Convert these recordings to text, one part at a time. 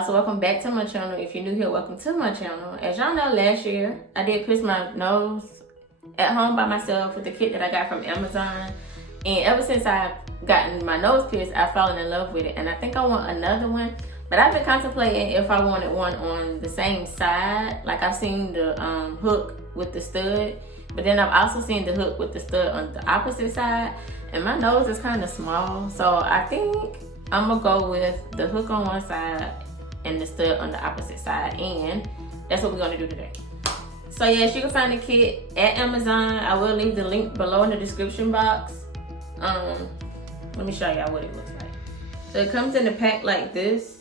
y'all, so welcome back to my channel. If you're new here, welcome to my channel. As y'all know, last year I did pierce my nose at home by myself with the kit that I got from Amazon, and ever since I've gotten my nose pierced, I've fallen in love with it, and I think I want another one. But I've been contemplating if I wanted one on the same side. Like, I've seen the hook with the stud, but then I've also seen the hook with the stud on the opposite side, and my nose is kind of small, so I think I'm gonna go with the hook on one side and the stud on the opposite side, and that's what we're gonna do today. So yes, you can find the kit at Amazon. I will leave the link below in the description box. Let me show y'all what it looks like. So it comes in a pack like this,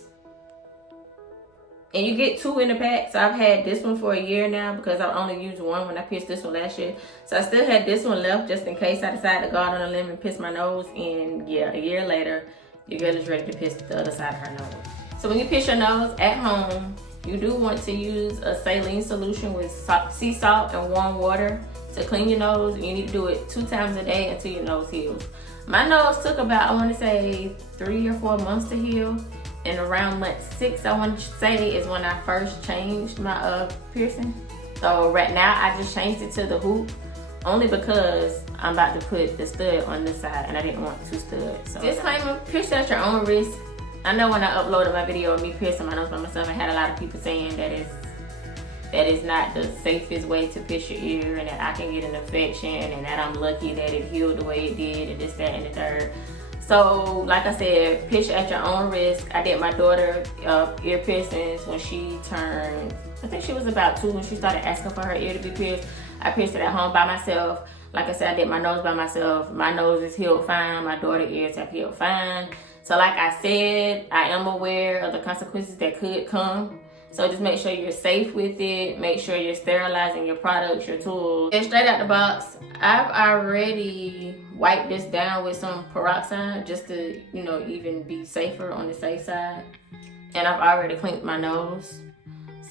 and you get 2 in the pack. So I've had this one for a year now because I only used one when I pierced this one last year. So I still had this one left just in case I decide to go out on a limb and pierce my nose. And yeah, a year later, your girl is ready to pierce the other side of her nose. So when you pierce your nose at home, you do want to use a saline solution with sea salt and warm water to clean your nose. You need to do it 2 times a day until your nose heals. My nose took about, I want to say, 3 or 4 months to heal. And around month 6, I want to say, is when I first changed my piercing. So right now, I just changed it to the hoop, only because I'm about to put the stud on this side and I didn't want 2 studs. So disclaimer, pierce at your own risk. I know when I uploaded my video of me piercing my nose by myself, I had a lot of people saying that is not the safest way to pierce your ear, and that I can get an infection, and that I'm lucky that it healed the way it did, and this, that, and the third. So like I said, pierce at your own risk. I did my daughter ear piercings when she turned, I think she was about 2 when she started asking for her ear to be pierced. I pierced it at home by myself. Like I said, I did my nose by myself. My nose is healed fine. My daughter's ears have healed fine. So like I said, I am aware of the consequences that could come. So just make sure you're safe with it. Make sure you're sterilizing your products, your tools. And straight out the box, I've already wiped this down with some peroxide just to, you know, even be safer on the safe side. And I've already cleaned my nose.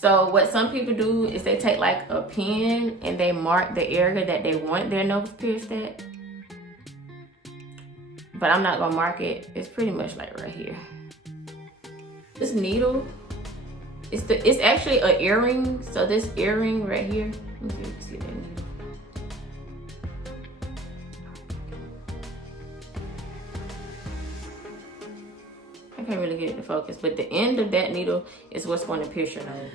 So what some people do is they take like a pen and they mark the area that they want their nose pierced at. But I'm not gonna mark it. It's pretty much like right here. This needle, it's actually an earring. So this earring right here, let me see that needle. I can't really get it to focus, but the end of that needle is what's going to pierce your nose.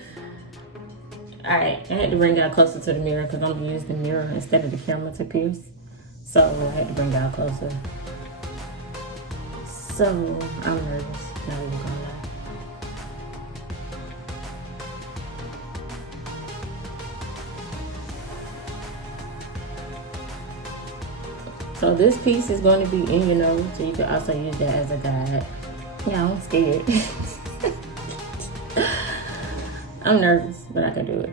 All right, I had to bring y'all closer to the mirror because I'm gonna use the mirror instead of the camera to pierce. So I had to bring y'all closer. So I'm nervous, not even gonna lie. So this piece is going to be in your nose, so you can also use that as a guide. Yeah, I'm scared. I'm nervous, but I can do it.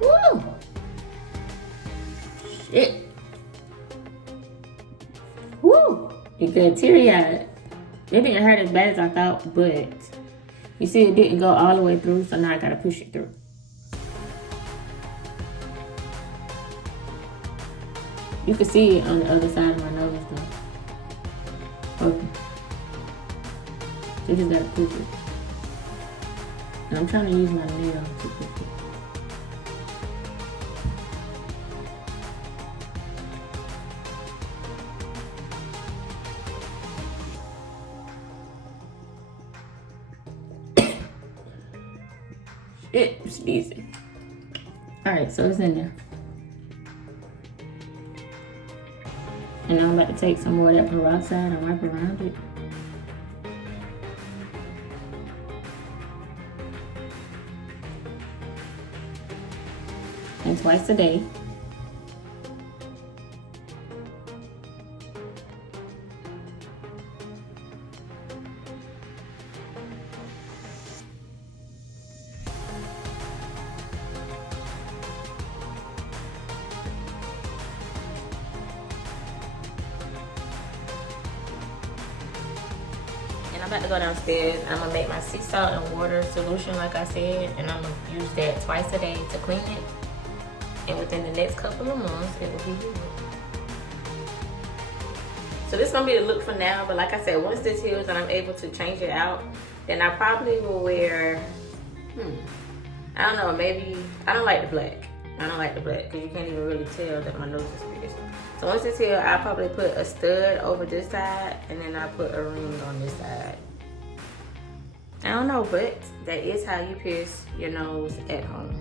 Woo! Shit. Woo! You get teary-eyed. It didn't hurt as bad as I thought, but you see it didn't go all the way through, so now I gotta push it through. You can see it on the other side of my nose though. Okay. So you just gotta push it. And I'm trying to use my nail to push it. It's easy. All right, so it's in there. And now I'm about to take some more of that peroxide and wipe around it. And twice a day. I'm about to go downstairs. I'm gonna make my sea salt and water solution like I said, and I'm gonna use that twice a day to clean it. And within the next couple of months, it will be healed. So this is gonna be the look for now, but like I said, once this heals and I'm able to change it out, then I probably will wear, I don't know, maybe, I don't like the black. I don't like the black because you can't even really tell that my nose is pierced. So once it's healed, I'll probably put a stud over this side and then I'll put a ring on this side. I don't know, but that is how you pierce your nose at home.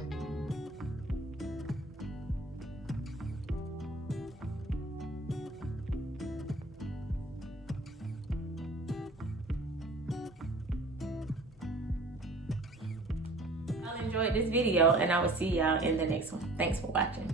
Y'all enjoyed this video and I will see y'all in the next one. Thanks for watching.